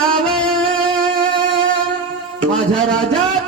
यावं. माझ्या राजा